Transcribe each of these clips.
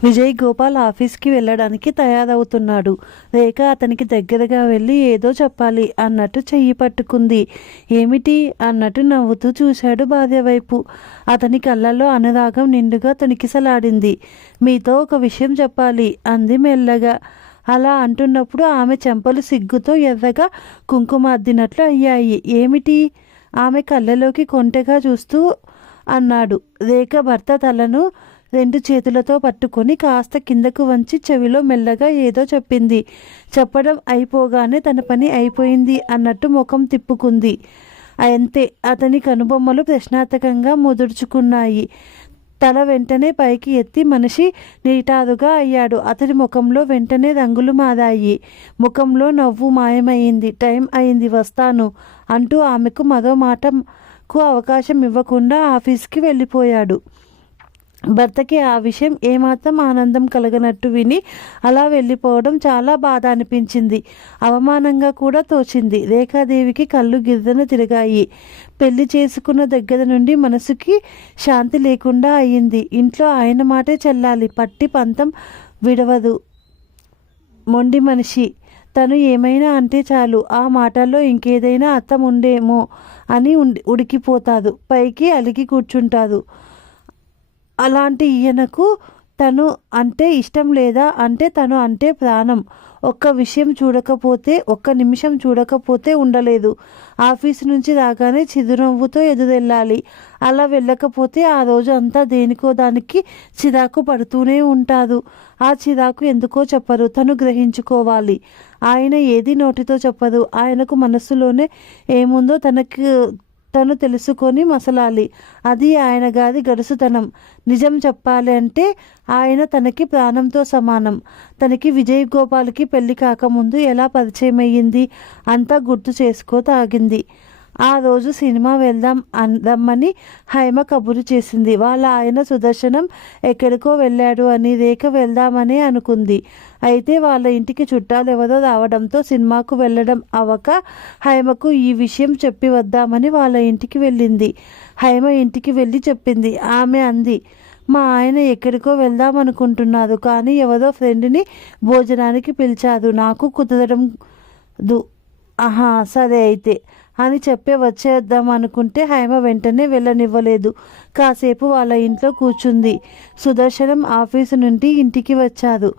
విజయ్ గోపాల్ ఆఫీస్కి వెళ్ళడానికి తయారవుతున్నాడు. రేఖ అతనికి దగ్గరగా వెళ్ళి ఏదో చెప్పాలి అన్నట్టు చెయ్యి పట్టుకుంది. ఏమిటి అన్నట్టు నవ్వుతూ చూశాడు భార్య వైపు. అతని కళ్ళల్లో అనురాగం నిండుగా తొణికిసలాడింది. మీతో ఒక విషయం చెప్పాలి అంది మెల్లగా. అలా అంటున్నప్పుడు ఆమె చెంపలు సిగ్గుతో ఎర్రగా కుంకుమ అద్దినట్లు అయ్యాయి. ఏమిటి? ఆమె కళ్ళలోకి కొంటెగా చూస్తూ అన్నాడు. రేఖ భర్త తలను 2 చేతులతో పట్టుకొని కాస్త కిందకు వంచి చెవిలో మెల్లగా ఏదో చెప్పింది. చెప్పడం అయిపోగానే తన పని అయిపోయింది అన్నట్టు ముఖం తిప్పుకుంది. అంతే. అతని కనుబొమ్మలు ప్రశ్నార్థకంగా ముదుర్చుకున్నాయి. తల వెంటనే పైకి ఎత్తి మనిషి నిటారుగా అయ్యాడు. అతని ముఖంలో వెంటనే రంగులు మారాయి. ముఖంలో నవ్వు మాయమైంది. టైం అయింది, వస్తాను అంటూ ఆమెకు మరో మాటకు అవకాశం ఇవ్వకుండా ఆఫీస్కి వెళ్ళిపోయాడు. భర్తకి ఆ విషయం ఏమాత్రం ఆనందం కలగనట్టు విని అలా వెళ్ళిపోవడం చాలా బాధ అనిపించింది. అవమానంగా కూడా తోచింది. రేఖాదేవికి కళ్ళు గిర్రన తిరిగాయి. పెళ్లి చేసుకున్న దగ్గర నుండి మనసుకి శాంతి లేకుండా అయ్యింది. ఇంట్లో ఆయన మాటే చెల్లాలి. పట్టి పంతం విడవదు. మొండి మనిషి. తను ఏమైనా అంటే చాలు ఆ మాటల్లో ఇంకేదైనా అర్థం ఉండేమో అని ఉడికిపోతారు. పైకి అలిగి కూర్చుంటారు. అలాంటి ఈయనకు తను అంటే ఇష్టం లేదా? అంటే తను అంటే ప్రాణం. ఒక్క విషయం చూడకపోతే, ఒక్క నిమిషం చూడకపోతే ఉండలేదు. ఆఫీసు నుంచి రాగానే చిరునవ్వుతో ఎదురెళ్ళాలి. అలా వెళ్ళకపోతే ఆ రోజు అంతా దేనికో దానికి చిరాకు పడుతూనే ఉంటారు. ఆ చిరాకు ఎందుకో చెప్పరు. తను గ్రహించుకోవాలి. ఆయన ఏది నోటితో చెప్పరు. ఆయనకు మనస్సులోనే ఏముందో తను తెలుసుకొని మసలాలి. అది ఆయన గారి గడుసుతనం. నిజం చెప్పాలి అంటే ఆయన తనకి ప్రాణంతో సమానం. తనకి విజయ్ గోపాల్కి పెళ్లి కాకముందు ఎలా పరిచయం అయ్యింది అంతా గుర్తు చేసుకోసాగింది. ఆ రోజు సినిమా రమ్మని హైమ కబురు చేసింది. వాళ్ళ ఆయన సుదర్శనం ఎక్కడికో వెళ్ళాడు అని. రేఖ వెళ్దామనే అనుకుంది. అయితే వాళ్ళ ఇంటికి చుట్టాలు ఎవరో రావడంతో సినిమాకు వెళ్ళడం అవ్వక హైమకు ఈ విషయం చెప్పి వద్దామని వాళ్ళ ఇంటికి వెళ్ళింది. హైమ ఇంటికి వెళ్ళి చెప్పింది. ఆమె అంది, మా ఆయన ఎక్కడికో వెళ్దామనుకుంటున్నారు, కానీ ఎవరో ఫ్రెండ్ని భోజనానికి పిలిచారు. నాకు కుదరడం ఆహా సరే అయితే అని చెప్పే వచ్చేద్దాం అనుకుంటే హైమ వెంటనే వెళ్ళనివ్వలేదు. కాసేపు వాళ్ళ ఇంట్లో కూర్చుంది. సుదర్శనం ఆఫీసు నుండి ఇంటికి వచ్చారు.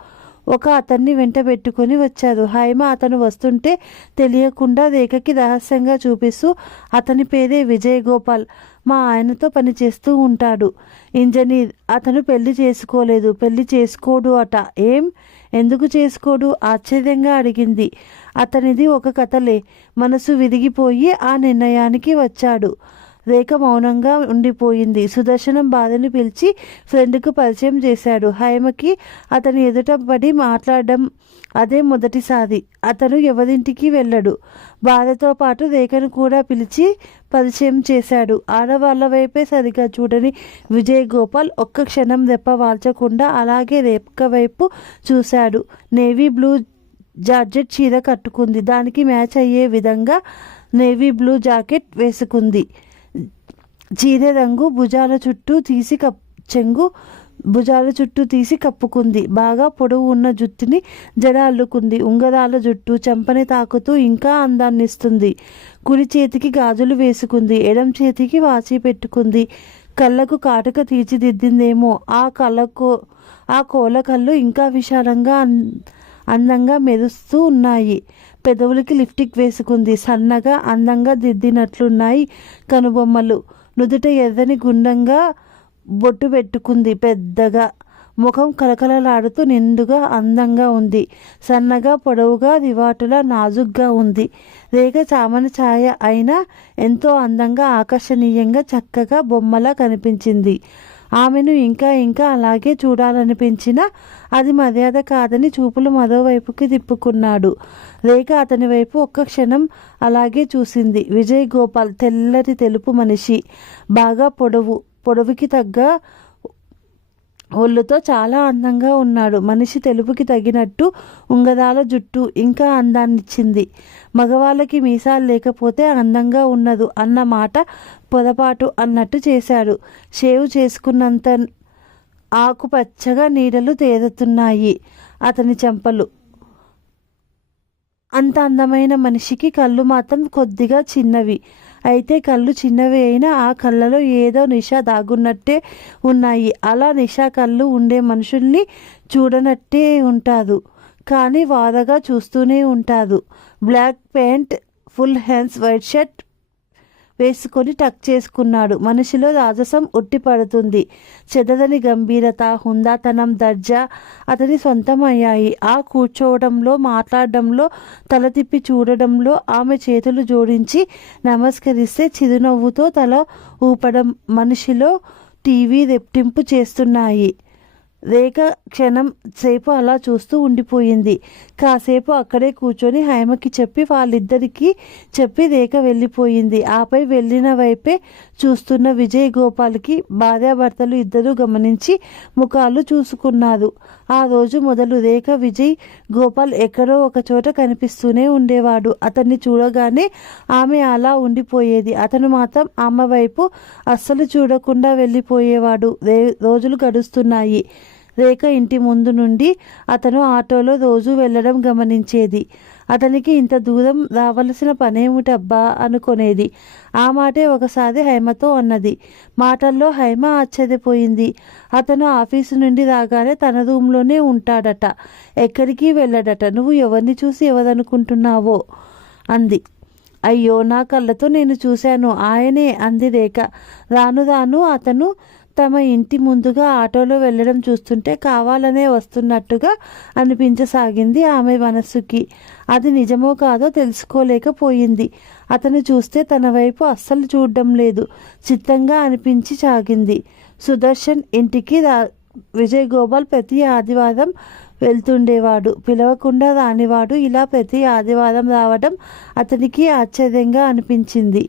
ఒక అతన్ని వెంట పెట్టుకొని వచ్చారు. హైమ అతను వస్తుంటే తెలియకుండా రేఖకి రహస్యంగా చూపిస్తూ, అతని పేరే విజయ్ గోపాల్, మా ఆయనతో పనిచేస్తూ ఉంటాడు, ఇంజనీర్. అతను పెళ్లి చేసుకోలేదు, పెళ్లి చేసుకోడు అట. ఎందుకు చేసుకోడు? ఆశ్చర్యంగా అడిగింది. అతనిది ఒక కథలే. మనసు విరిగిపోయి ఆ నిర్ణయానికి వచ్చాడు. రేఖ మౌనంగా ఉండిపోయింది. సుదర్శనం భార్యను పిలిచి ఫ్రెండ్కు పరిచయం చేశాడు. హైమకి అతని ఎదుట పడి మాట్లాడడం అదే మొదటిసారి. అతను ఎవరింటికి వెళ్ళడు. భార్యతో పాటు రేఖను కూడా పిలిచి పరిచయం చేశాడు. ఆడవాళ్ల వైపే సరిగా చూడని విజయ్ గోపాల్ ఒక్క క్షణం రెప్ప వాల్చకుండా అలాగే రేఖ వైపు చూశాడు. నేవీ బ్లూ జార్జెట్ చీర కట్టుకుంది. దానికి మ్యాచ్ అయ్యే విధంగా నేవీ బ్లూ జాకెట్ వేసుకుంది. చీర రంగు భుజాల చుట్టూ తీసి కప్పుకుంది. బాగా పొడవు ఉన్న జుట్టుని జడ అల్లుకుంది. ఉంగరాల జుట్టు చెంపని తాకుతూ ఇంకా అందాన్నిస్తుంది. కుడి చేతికి గాజులు వేసుకుంది. ఎడం చేతికి వాచి పెట్టుకుంది. కళ్ళకు కాటుక తీర్చిదిద్దిందేమో. ఆ కోల కళ్ళు ఇంకా విశాలంగా అందంగా మెరుస్తూ ఉన్నాయి. పెదవులకి లిప్స్టిక్ వేసుకుంది. సన్నగా అందంగా దిద్దినట్లున్నాయి కనుబొమ్మలు. నుదుట ఎర్రని గుండంగా బొట్టు పెట్టుకుంది పెద్దగా. ముఖం కలకలలాడుతూ నిండుగా అందంగా ఉంది. సన్నగా పొడవుగా రివాటులా నాజుగ్గా ఉంది. రేఖ చామన ఛాయ అయినా ఎంతో అందంగా ఆకర్షణీయంగా చక్కగా బొమ్మలా కనిపించింది. ఆమెను ఇంకా ఇంకా అలాగే చూడాలనిపించినా అది మర్యాద కాదని చూపులు మరోవైపుకి తిప్పుకున్నాడు. రేఖ అతని వైపు ఒక్క క్షణం అలాగే చూసింది. విజయ్ గోపాల్ తెల్లటి తెలుపు మనిషి. బాగా పొడవుకి తగ్గ ఒళ్ళుతో చాలా అందంగా ఉన్నాడు. మనిషి తెలుపుకి తగినట్టు ఉంగరాల జుట్టు ఇంకా అందాన్నిచ్చింది. మగవాళ్ళకి మీసాలు లేకపోతే అందంగా ఉన్నదు అన్న మాట పొరపాటు అన్నట్టు చేశాడు. షేవ్ చేసుకున్నంత ఆకుపచ్చగా నీడలు తేలుతున్నాయి అతని చెంపలు. అంత అందమైన మనిషికి కళ్ళు మాత్రం కొద్దిగా చిన్నవి. అయితే కళ్ళు చిన్నవి అయినా ఆ కళ్ళలో ఏదో నిషా దాగున్నట్టే ఉన్నాయి. అలా నిషా కళ్ళు ఉండే మనుషుల్ని చూడనట్టే ఉంటారు, కానీ వాదగా చూస్తూనే ఉంటారు. Black pant, full hands, white shirt వేసుకొని టక్ చేసుకున్నాడు. మనిషిలో రాజసం ఉట్టిపడుతుంది. చెదరని గంభీరత, హుందాతనం, దర్జా అతని సొంతమయ్యాయి. ఆ కూర్చోవడంలో, మాట్లాడడంలో, తల తిప్పి చూడడంలో, ఆమె చేతులు జోడించి నమస్కరిస్తే చిరునవ్వుతో తల ఊపడం మనిషిలో టీవీ రెప్టింపు చేస్తున్నాయి. రేఖ క్షణం సేపు అలా చూస్తూ ఉండిపోయింది. కాసేపు అక్కడే కూర్చొని హైమకి చెప్పి వాళ్ళిద్దరికీ చెప్పి రేఖ వెళ్ళిపోయింది. ఆపై వెళ్ళిన వైపే చూస్తున్న విజయ్ గోపాల్కి భార్యాభర్తలు ఇద్దరూ గమనించి ముఖాలు చూసుకున్నారు. ఆ రోజు మొదలు రేఖ విజయ్ గోపాల్ ఎక్కడో ఒక చోట కనిపిస్తూనే ఉండేవాడు. అతన్ని చూడగానే ఆమె అలా ఉండిపోయేది. అతను మాత్రం ఆమె వైపు అస్సలు చూడకుండా వెళ్ళిపోయేవాడు. రోజులు గడుస్తున్నాయి. రేఖ ఇంటి ముందు నుండి అతను ఆటోలో రోజు వెళ్ళడం గమనించేది. అతనికి ఇంత దూరం రావలసిన పనేమిటబ్బా అనుకునేది. ఆ మాటే ఒకసారి హైమతో అన్నది. మాటల్లో హైమ ఆశ్చర్యపోయింది. అతను ఆఫీసు నుండి రాగానే తన రూమ్లోనే ఉంటాడట, ఎక్కడికి వెళ్ళడట. నువ్వు ఎవరిని చూసి ఎవరనుకుంటున్నావో అంది. అయ్యో, నా కళ్ళతో నేను చూశాను, ఆయనే అంది రేఖ. రాను రాను అతను తమ ఇంటి ముందుగా ఆటోలో వెళ్ళడం చూస్తుంటే కావాలనే వస్తున్నట్టుగా అనిపించసాగింది ఆమె మనస్సుకి. అది నిజమో కాదో తెలుసుకోలేకపోయింది. అతను చూస్తే తన వైపు అస్సలు చూడడం లేదు. చిత్తంగా అనిపించి సాగింది. సుదర్శన్ ఇంటికి విజయ్ గోపాల్ ప్రతి ఆదివారం వెళ్తుండేవాడు. పిలవకుండా రానివాడు. ఇలా ప్రతి ఆదివారం రావడం అతనికి ఆశ్చర్యంగా అనిపించింది.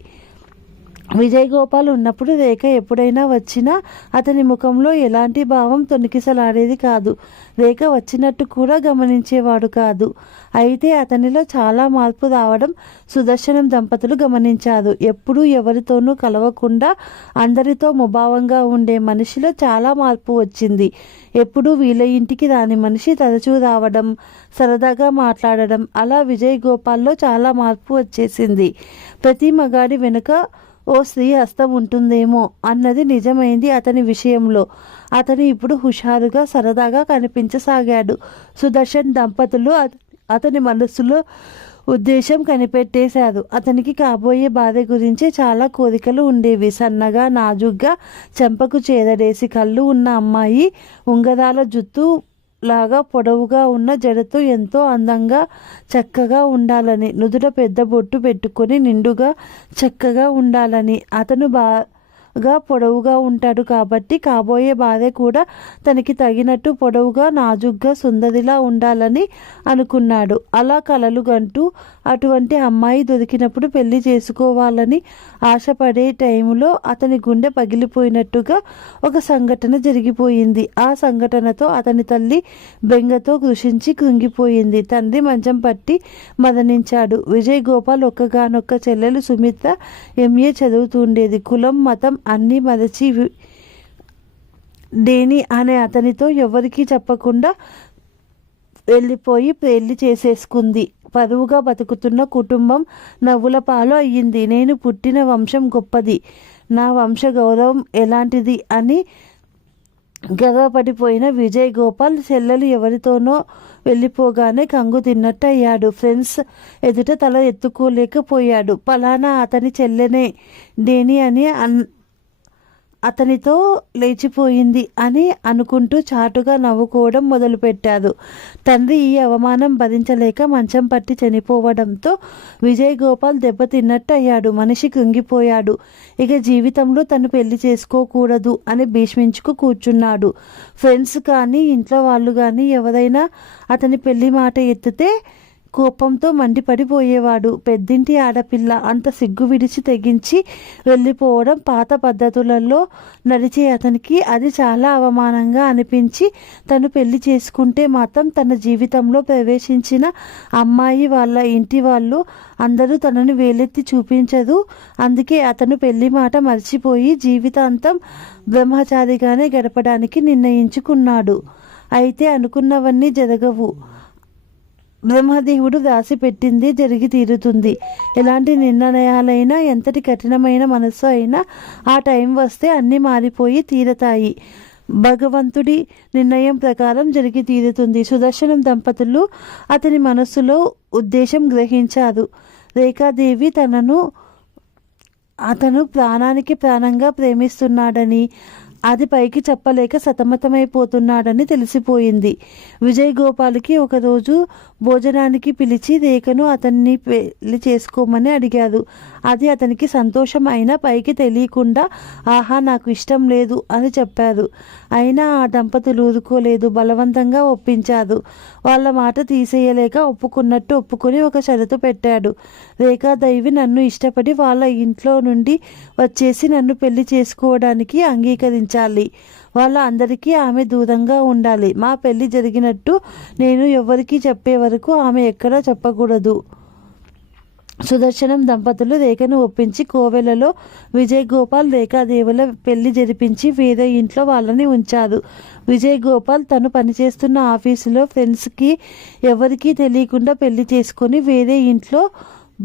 విజయ్ గోపాల్ ఉన్నప్పుడు రేఖ ఎప్పుడైనా వచ్చినా అతని ముఖంలో ఎలాంటి భావం తొణికిసలాడేది కాదు. రేఖ వచ్చినట్టు కూడా గమనించేవాడు కాదు. అయితే అతనిలో చాలా మార్పు రావడం సుదర్శనం దంపతులు గమనించారు. ఎప్పుడూ ఎవరితోనూ కలవకుండా అందరితో ముభావంగా ఉండే మనిషిలో చాలా మార్పు వచ్చింది. ఎప్పుడూ వీళ్ళ ఇంటికి రాని మనిషి తరచూ రావడం, సరదాగా మాట్లాడడం, అలా విజయ్ గోపాల్లో చాలా మార్పు వచ్చేసింది. ప్రతి మగాడి వెనుక ఓ స్త్రీ హస్తం ఉంటుందేమో అన్నది నిజమైంది అతని విషయంలో. అతను ఇప్పుడు హుషారుగా, సరదాగా కనిపించసాగాడు. సుదర్శన్ దంపతులు అతని మనస్సులో ఉద్దేశం కనిపెట్టేశారు. అతనికి కాబోయే భార్య గురించి చాలా కోరికలు ఉండేవి. సన్నగా, నాజుగ్గా, చెంపకు చేదడేసి కళ్ళు ఉన్న అమ్మాయి, ఉంగరాల జుత్తు లాగా పొడవుగా ఉన్న జడతో ఎంతో అందంగా, చక్కగా ఉండాలని, నుదుట పెద్ద బొట్టు పెట్టుకొని నిండుగా చక్కగా ఉండాలని. అతను బాగా పొడవుగా ఉంటాడు కాబట్టి కాబోయే భార్య కూడా తనకి తగినట్టు పొడవుగా, నాజుగ్గా, సుందరిలా ఉండాలని అనుకున్నాడు. అలా కలలు గంటూ అటువంటి అమ్మాయి దొరికినప్పుడు పెళ్లి చేసుకోవాలని ఆశపడే టైంలో అతని గుండె పగిలిపోయినట్టుగా ఒక సంఘటన జరిగిపోయింది. ఆ సంఘటనతో అతని తల్లి బెంగతో కృషించి కృంగిపోయింది. తండ్రి మంచం పట్టి మదనించాడు. విజయ్ గోపాల్ ఒక్కగానొక్క చెల్లెలు సుమిత్ర ఎంఏ చదువుతుండేది. కులం, మతం అన్నీ మరచి డేని అనే అతనితో ఎవరికీ చెప్పకుండా వెళ్ళిపోయి పెళ్లి చేసేసుకుంది. పరువుగా బతుకుతున్న కుటుంబం నవ్వుల పాలు అయ్యింది. నేను పుట్టిన వంశం గొప్పది, నా వంశ గౌరవం ఎలాంటిది అని గర్వపడిపోయిన విజయ్ గోపాల్ చెల్లెలు ఎవరితోనో వెళ్ళిపోగానే కంగు తిన్నట్టు అయ్యాడు. ఫ్రెండ్స్ ఎదుట తల ఎత్తుకోలేకపోయాడు. పలానా అతని చెల్లెనే డేని అని అతనితో లేచిపోయింది అని అనుకుంటూ చాటుగా నవ్వుకోవడం మొదలుపెట్టారు. తండ్రి ఈ అవమానం భరించలేక మంచం పట్టి చనిపోవడంతో విజయ్ గోపాల్ దెబ్బతిన్నట్టు అయ్యాడు. మనిషి కృంగిపోయాడు. ఇక జీవితంలో తను పెళ్లి చేసుకోకూడదు అని భీష్మించుకు కూర్చున్నాడు. ఫ్రెండ్స్ కానీ ఇంట్లో వాళ్ళు కానీ ఎవరైనా అతని పెళ్లి మాట ఎత్తితే కోపంతో మండిపడిపోయేవాడు. పెద్దింటి ఆడపిల్ల అంత సిగ్గు విడిచి తెగించి వెళ్ళిపోవడం పాత పద్ధతులలో నడిచే అతనికి అది చాలా అవమానంగా అనిపించి తను పెళ్లి చేసుకుంటే మాత్రం తన జీవితంలో ప్రవేశించిన అమ్మాయి వాళ్ళ ఇంటి వాళ్ళు అందరూ తనను వేలెత్తి చూపించదు. అందుకే అతను పెళ్లి మాట మర్చిపోయి జీవితాంతం బ్రహ్మచారిగానే గడపడానికి నిర్ణయించుకున్నాడు. అయితే అనుకున్నవన్నీ జరగవు. బ్రహ్మదేవుడు రాసి పెట్టింది జరిగి తీరుతుంది. ఎలాంటి నిర్ణయాలైనా, ఎంతటి కఠినమైన మనస్సు అయినా ఆ టైం వస్తే అన్నీ మారిపోయి తీరతాయి. భగవంతుడి నిర్ణయం ప్రకారం జరిగి తీరుతుంది. సుదర్శనం దంపతులు అతని మనస్సులో ఉద్దేశం గ్రహించారు. రేఖాదేవి అతను ప్రాణానికి ప్రాణంగా ప్రేమిస్తున్నాడని, అది పైకి చెప్పలేక సతమతమైపోతున్నాడని తెలిసిపోయింది. విజయ్ గోపాల్కి ఒకరోజు భోజనానికి పిలిచి రేఖను అతన్ని పెళ్లి చేసుకోమని అడిగారు. అది అతనికి సంతోషం అయినా పైకి తెలియకుండా ఆహా నాకు ఇష్టం లేదు అని చెప్పారు. అయినా ఆ దంపతులు ఊరుకోలేదు, బలవంతంగా ఒప్పించారు. వాళ్ళ మాట తీసేయలేక ఒప్పుకున్నట్టు ఒప్పుకొని ఒక షరతు పెట్టాడు. రేఖాదేవి నన్ను ఇష్టపడి వాళ్ళ ఇంట్లో నుండి వచ్చేసి నన్ను పెళ్లి చేసుకోవడానికి అంగీకరించాలి. వాళ్ళ అందరికీ ఆమె దూరంగా ఉండాలి. మా పెళ్లి జరిగినట్టు నేను ఎవరికీ చెప్పే వరకు ఆమె ఎక్కడా చెప్పకూడదు. సుదర్శనం దంపతులు రేఖను ఒప్పించి కోవెలలో విజయ్ గోపాల్ రేఖాదేవుల పెళ్లి జరిపించి వేరే ఇంట్లో వాళ్ళని ఉంచారు. విజయ్ గోపాల్ తను పనిచేస్తున్న ఆఫీసులో ఫ్రెండ్స్కి ఎవరికీ తెలియకుండా పెళ్లి చేసుకొని వేరే ఇంట్లో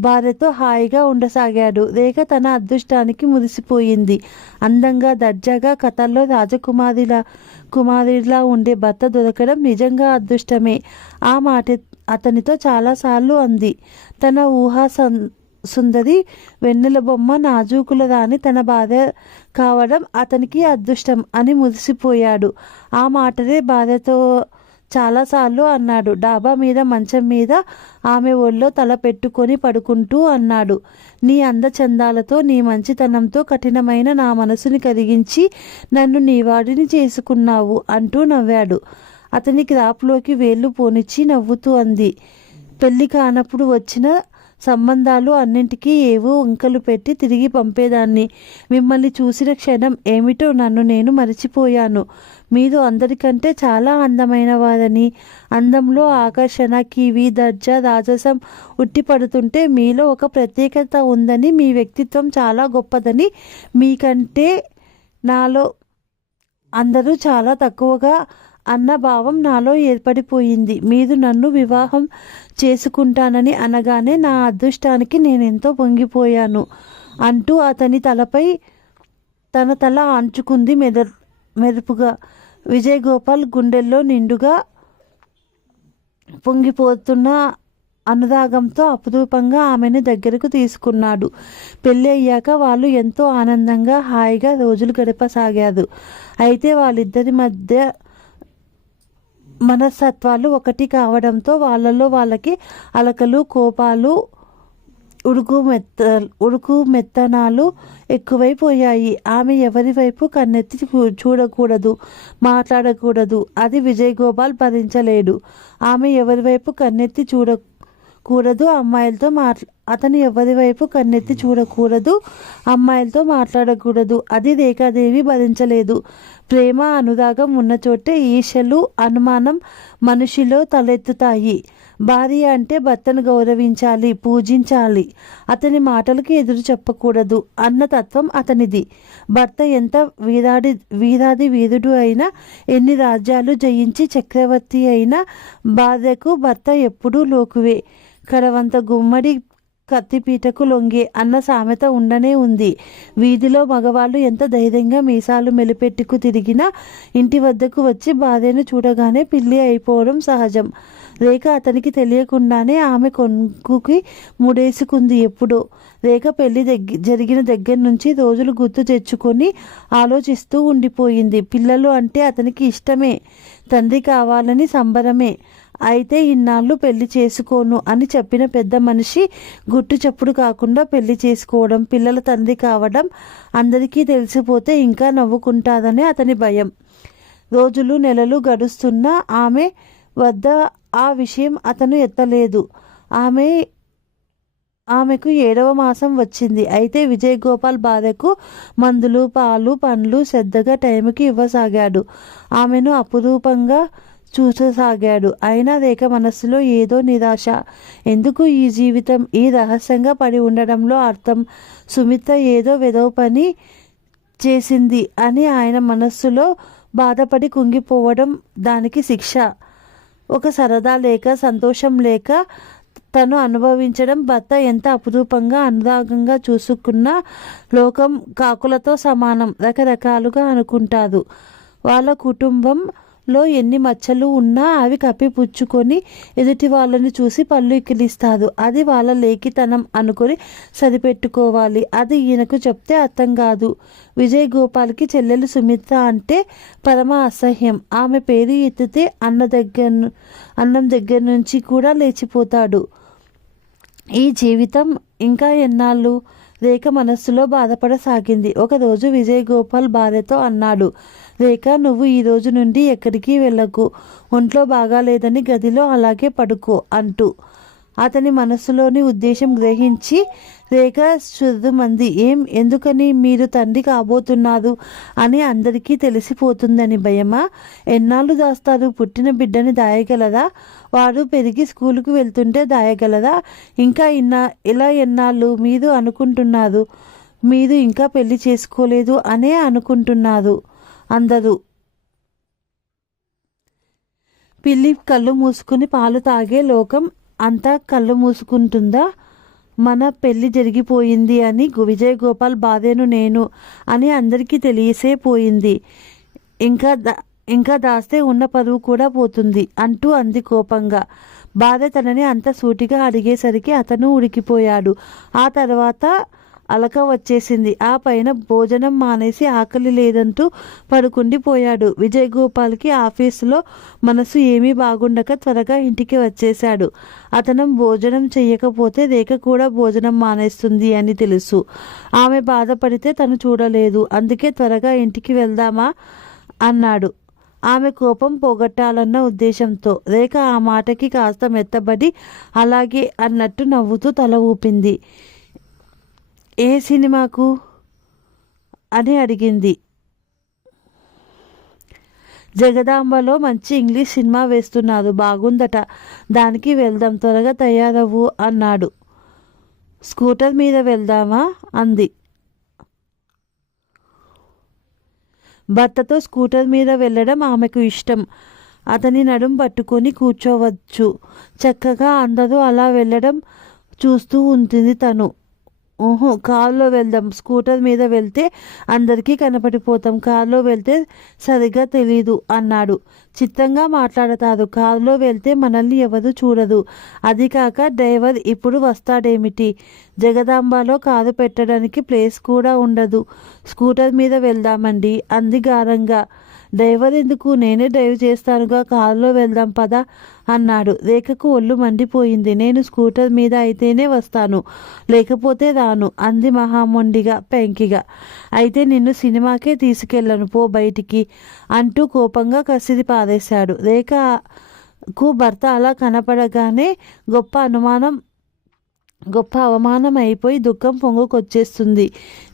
భార్యతో హాయిగా ఉండసాగాడు. రేఖ తన అదృష్టానికి మురిసిపోయింది. అందంగా, దర్జాగా, కథల్లో కుమారిలా ఉండే భర్త దొరకడం నిజంగా అదృష్టమే. ఆ మాట అతనితో చాలాసార్లు అంది. తన ఊహా సుందరి వెన్నెల బొమ్మ నాజూకుల రాని తన భార్య కావడం అతనికి అదృష్టం అని మురిసిపోయాడు. ఆ మాటనే భార్యతో చాలాసార్లు అన్నాడు. డాబా మీద మంచం మీద ఆమె ఒళ్ళో తల పెట్టుకొని పడుకుంటూ అన్నాడు. నీ అందచందాలతో, నీ మంచితనంతో కఠినమైన నా మనసుని కరిగించి నన్ను నీ వాడిని చేసుకున్నావు అంటూ నవ్వాడు. అతని క్రాప్లోకి వేళ్ళు పోనిచ్చి నవ్వుతూ అంది. పెళ్లి కానప్పుడు వచ్చిన సంబంధాలు అన్నింటికీ ఏవో వంకలు పెట్టి తిరిగి పంపేదాన్ని. మిమ్మల్ని చూసిన క్షణం ఏమిటో నన్ను నేను మరిచిపోయాను. మీరు అందరికంటే చాలా అందమైన వారని, అందంలో ఆకర్షణ, కివి, దర్జా, రాజసం ఉట్టిపడుతుంటే మీలో ఒక ప్రత్యేకత ఉందని, మీ వ్యక్తిత్వం చాలా గొప్పదని, మీకంటే నాలో అందరూ చాలా తక్కువగా అన్న భావం నాలో ఏర్పడిపోయింది. మీరు నన్ను వివాహం చేసుకుంటానని అనగానే నా అదృష్టానికి నేనెంతో పొంగిపోయాను అంటూ అతని తలపై తన తల ఆంచుకుంది మెరుపుగా. విజయ్ గోపాల్ గుండెల్లో నిండుగా పొంగిపోతున్న అనురాగంతో అపురూపంగా ఆమెను దగ్గరకు తీసుకున్నాడు. పెళ్ళి అయ్యాక వాళ్ళు ఎంతో ఆనందంగా, హాయిగా రోజులు గడపసాగారు. అయితే వాళ్ళిద్దరి మధ్య మనస్తత్వాలు ఒకటి కావడంతో వాళ్ళకి అలకలు, కోపాలు, ఉడుకు మెత్తనాలు ఎక్కువైపోయాయి. ఆమె ఎవరి వైపు కన్నెత్తి చూడకూడదు, మాట్లాడకూడదు. అది విజయ్ గోపాల్ భరించలేడు. ఆమె ఎవరి వైపు కన్నెత్తి చూడకూడదు, అతను ఎవరి వైపు కన్నెత్తి చూడకూడదు, అమ్మాయిలతో మాట్లాడకూడదు. అది రేఖాదేవి భరించలేదు. ప్రేమ, అనురాగం ఉన్న చోటే ఈర్ష్యలు, అనుమానం మనిషిలో తలెత్తుతాయి. భార్య అంటే భర్తను గౌరవించాలి, పూజించాలి, అతని మాటలకు ఎదురు చెప్పకూడదు అన్న తత్వం అతనిది. భర్త ఎంత వీరాది వీరుడు అయినా, ఎన్ని రాజ్యాలు జయించి చక్రవర్తి అయినా భార్యకు భర్త ఎప్పుడూ లోకువే. కడవంత గుమ్మడి కత్తిపీటకు లొంగే అన్న సామెత ఉండనే ఉంది. వీధిలో మగవాళ్ళు ఎంత ధైర్యంగా మీసాలు మెలిపెట్టుకు తిరిగినా ఇంటి వద్దకు వచ్చి భార్యను చూడగానే పిల్లి అయిపోవడం సహజం. రేఖ అతనికి తెలియకుండానే ఆమె కొంగుకి ముడేసుకుంది ఎప్పుడో. రేఖ పెళ్లి జరిగిన దగ్గర నుంచి రోజులు గుర్తు తెచ్చుకొని ఆలోచిస్తూ ఉండిపోయింది. పిల్లలు అంటే అతనికి ఇష్టమే, తండ్రి కావాలని సంబరమే. అయితే ఇన్నాళ్ళు పెళ్లి చేసుకోను అని చెప్పిన పెద్ద మనిషి గుట్టు చప్పుడు కాకుండా పెళ్లి చేసుకోవడం, పిల్లల తండ్రి కావడం అందరికీ తెలిసిపోతే ఇంకా నవ్వుకుంటారని అతని భయం. రోజులు నెలలు గడుస్తున్నా ఆమె వద్ద ఆ విషయం అతను ఎత్తలేదు. ఆమె ఆమెకు 7వ మాసం వచ్చింది. అయితే విజయ్ గోపాల్ భార్యకు మందులు, పాలు, పండ్లు శ్రద్ధగా టైంకి ఇవ్వసాగాడు. ఆమెను అపురూపంగా చూససాగాడు. అయినా రేఖ మనస్సులో ఏదో నిరాశ. ఎందుకు ఈ జీవితం ఈ రహస్యంగా పడి ఉండడంలో అర్థం? సుమిత్ర ఏదో వెధవ పని చేసింది అని ఆయన మనస్సులో బాధపడి కుంగిపోవడం దానికి శిక్ష. ఒక సరదా లేక, సంతోషం లేక తను అనుభవించడం. భర్త ఎంత అపురూపంగా అనురాగంగా చూసుకున్నా లోకం కాకులతో సమానం రకరకాలుగా అనుకుంటారు. వాళ్ళ కుటుంబంలో ఎన్ని మచ్చలు ఉన్నా అవి కప్పిపుచ్చుకొని ఎదుటి వాళ్ళని చూసి పళ్ళు ఇకిలిస్తారు. అది వాళ్ళ లేఖితనం అనుకొని సరిపెట్టుకోవాలి. అది ఈయనకు చెప్తే అర్థం కాదు. విజయ్ గోపాల్కి చెల్లెలు సుమిత్ర అంటే పరమ అసహ్యం. ఆమె పేరు ఎత్తితే అన్నం దగ్గర నుంచి కూడా లేచిపోతాడు. ఈ జీవితం ఇంకా ఎన్నాళ్ళు? రేఖ మనస్సులో బాధపడసాగింది. ఒకరోజు విజయ్ గోపాల్ భార్యతో అన్నాడు, రేఖ, నువ్వు ఈ రోజు నుండి ఎక్కడికి వెళ్ళకు. ఒంట్లో బాగాలేదని గదిలో అలాగే పడుకో అంటూ. అతని మనస్సులోని ఉద్దేశం గ్రహించి రేఖ శుద్ధమంది. ఎందుకని? మీరు తండ్రి కాబోతున్నారు అని అందరికీ తెలిసిపోతుందని భయమా? ఎన్నాళ్ళు దాస్తారు? పుట్టిన బిడ్డని దాయగలరా? వాడు పెరిగి స్కూలుకు వెళ్తుంటే దాయగలరా? ఇంకా ఇలా ఎన్నాళ్ళు? మీరు అనుకుంటున్నారు మీరు ఇంకా పెళ్లి చేసుకోలేదు అనే అనుకుంటున్నారు అందరూ. పిల్లి కళ్ళు మూసుకుని పాలు తాగే లోకం అంతా కళ్ళు మూసుకుంటుందా? మన పెళ్లి జరిగిపోయింది అని విజయ్ గోపాల్ భార్యను నేను అని అందరికీ తెలియసే పోయింది. ఇంకా దాస్తే ఉన్న పరువు కూడా పోతుంది అంటూ అంది కోపంగా. భార్య తనని అంత సూటిగా అడిగేసరికి అతను ఉడికిపోయాడు. ఆ తర్వాత అలక వచ్చేసింది. ఆ పైన భోజనం మానేసి ఆకలి లేదంటూ పడుకుండిపోయాడు. విజయ్ గోపాల్కి ఆఫీసులో మనసు ఏమీ బాగుండక త్వరగా ఇంటికి వచ్చేశాడు. అతను భోజనం చెయ్యకపోతే రేఖ కూడా భోజనం మానేస్తుంది అని తెలుసు. ఆమె బాధపడితే తను చూడలేదు. అందుకే త్వరగా ఇంటికి వెళ్దామా అన్నాడు, ఆమె కోపం పోగొట్టాలన్న ఉద్దేశంతో. రేఖ ఆ మాటకి కాస్త మెత్తబడి అలాగే అన్నట్టు నవ్వుతూ తల ఊపింది. ఏ సినిమాకు అని అడిగింది. జగదాంబలో మంచి ఇంగ్లీష్ సినిమా వేస్తున్నారు, బాగుందట, దానికి వెళ్దాం, త్వరగా తయారవ్వు అన్నాడు. స్కూటర్ మీద వెళ్దామా అంది. భర్తతో స్కూటర్ మీద వెళ్ళడం ఆమెకు ఇష్టం. అతని నడుం పట్టుకొని కూర్చోవచ్చు. చక్కగా అందరూ అలా వెళ్ళడం చూస్తూ ఉంటుంది తను. కారులో వెళ్దాం, స్కూటర్ మీద వెళ్తే అందరికీ కనపడిపోతాం, కారులో వెళ్తే సరిగ్గా తెలీదు అన్నాడు. చిత్తంగా మాట్లాడతారు, కారులో వెళ్తే మనల్ని ఎవరు చూడరు. అది కాక డ్రైవర్ ఇప్పుడు వస్తాడేమిటి? జగదాంబలో కారు పెట్టడానికి ప్లేస్ కూడా ఉండదు. స్కూటర్ మీద వెళ్దామండి అంది గారంగా. డ్రైవర్ ఎందుకు? నేనే డ్రైవ్ చేస్తానుగా, కారులో వెళ్దాం పదా అన్నాడు. రేఖకు ఒళ్ళు మండిపోయింది. నేను స్కూటర్ మీద అయితేనే వస్తాను, లేకపోతే రాను అంది మహామొండిగా పెంకిగా. అయితే నిన్ను సినిమాకే తీసుకెళ్ళను, పో బయటికి అంటూ కోపంగా కసిరి పారేశాడు. రేఖకు భర్త అలా కనపడగానే గొప్ప అవమానం అయిపోయి దుఃఖం పొంగుకొచ్చేస్తుంది.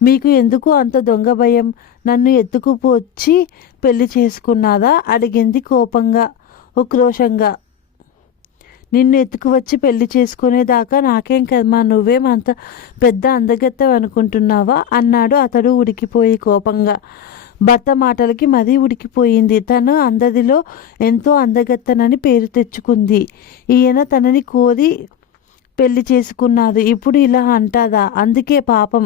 మీకు ఎందుకు అంత దొంగ భయం? నన్ను ఎత్తుకుపోచ్చి పెళ్లి చేసుకున్నారా అడిగింది కోపంగా, ఉక్రోషంగా. నిన్ను ఎత్తుకువచ్చి పెళ్లి చేసుకునేదాకా నాకేం కర్మ? నువ్వేం అంత పెద్ద అందగత్తెవనుకుంటున్నావా అన్నాడు అతడు ఉడికిపోయి కోపంగా. భర్త మాటలకి మరీ ఉడికిపోయింది. తను అందరిలో ఎంతో అందగత్తెనని పేరు తెచ్చుకుంది. ఈయన తనని కోరి పెళ్లి చేసుకున్నారు, ఇప్పుడు ఇలా అంటారా? అందుకే పాపం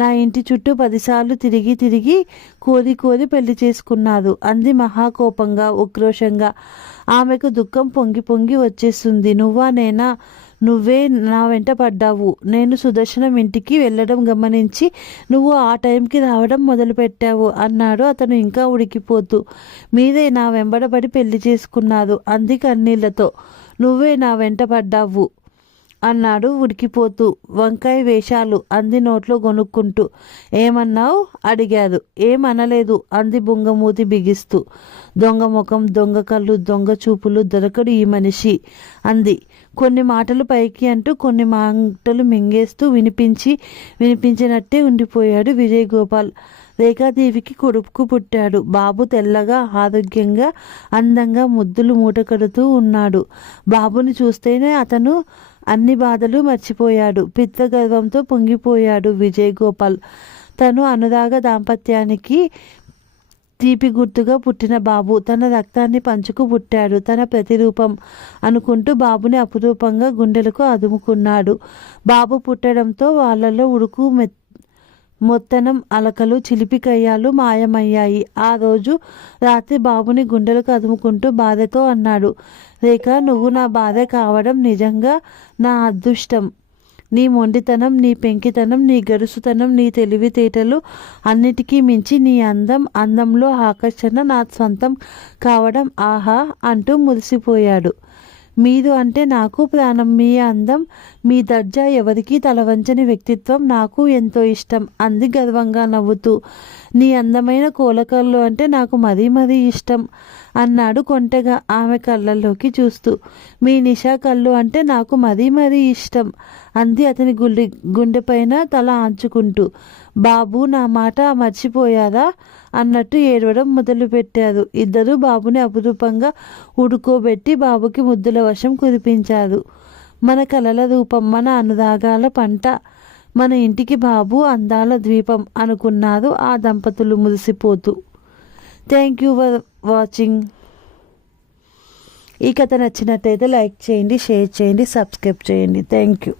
నా ఇంటి చుట్టూ 10 సార్లు తిరిగి కోరి పెళ్లి చేసుకున్నారు అంది మహాకోపంగా, ఉక్రోషంగా. ఆమెకు దుఃఖం పొంగి వచ్చేస్తుంది. నువ్వా నేనా? నువ్వే నా వెంట పడ్డావు. నేను సుదర్శనం ఇంటికి వెళ్ళడం గమనించి నువ్వు ఆ టైంకి రావడం మొదలుపెట్టావు అన్నాడు అతను ఇంకా ఉడికిపోతూ. మీరే నా వెంబడబడి పెళ్లి చేసుకున్నారు అంది కన్నీళ్లతో. నువ్వే నా వెంట పడ్డావు అన్నాడు ఉడికిపోతూ. వంకాయ వేషాలు అంది నోట్లో గొనుక్కుంటూ. ఏమన్నావు అడిగాడు. ఏమనలేదు అంది బుంగమూతి బిగిస్తూ. దొంగ ముఖం, దొంగ కళ్ళు, దొంగ చూపులు, దొరకడు ఈ మనిషి అంది. కొన్ని మాటలు పైకి అంటూ కొన్ని మాటలు మింగేస్తూ వినిపించినట్టే ఉండిపోయాడు విజయ్ గోపాల్. రేఖాదేవికి కొడుకు పుట్టాడు. బాబు తెల్లగా, ఆరోగ్యంగా, అందంగా ముద్దులు మూటకడుతూ ఉన్నాడు. బాబుని చూస్తేనే అతను అన్ని బాధలు మర్చిపోయాడు. పిత్రగర్వంతో పొంగిపోయాడు విజయ్ గోపాల్. తను అనురాగ దాంపత్యానికి తీపి గుర్తుగా పుట్టిన బాబు తన రక్తాన్ని పంచుకు పుట్టాడు. తన ప్రతిరూపం అనుకుంటూ బాబుని అపురూపంగా గుండెలకు అదుముకున్నాడు. బాబు పుట్టడంతో వాళ్ళలో ఉడుకు మొత్తనం, అలకలు, చిలిపి కయ్యాలు మాయమయ్యాయి. ఆ రోజు రాత్రి బాబుని గుండెలకు అదుముకుంటూ భార్యతో అన్నాడు. రేఖ, నువ్వు నా భార్య కావడం నిజంగా నా అదృష్టం. నీ మొండితనం, నీ పెంకితనం, నీ గడుసుతనం, నీ తెలివితేటలు, అన్నిటికీ మించి నీ అందంలో ఆకర్షణ నా సొంతం కావడం ఆహా అంటూ మురిసిపోయాడు. మీరు అంటే నాకు ప్రాణం. మీ అందం, మీ దర్జా, ఎవరికీ తలవంచని వ్యక్తిత్వం నాకు ఎంతో ఇష్టం అంది గర్వంగా నవ్వుతూ. నీ అందమైన కోలకళ్ళు అంటే నాకు మరీ మరీ ఇష్టం అన్నాడు కొంటెగా ఆమె కళ్ళల్లోకి చూస్తూ. మీ నిషా కళ్ళు అంటే నాకు మరీ మరీ ఇష్టం అంది అతని గుండెపైన తల ఆంచుకుంటూ. బాబు, నా మాట మర్చిపోయారా అన్నట్టు ఏడవడం మొదలుపెట్టారు. ఇద్దరూ బాబుని అపురూపంగా ఉడుకోబెట్టి బాబుకి ముద్దుల వర్షం కురిపించారు. మన కలల రూపం, మన అనురాగాల పంట, మన ఇంటికి బాబు అందాల ద్వీపం అనుకున్నారు ఆ దంపతులు మురిసిపోతూ. Thank you for watching. ఈ కథ నచ్చినట్టయితే లైక్ చేయండి, షేర్ చేయండి, సబ్స్క్రైబ్ చేయండి. Thank you.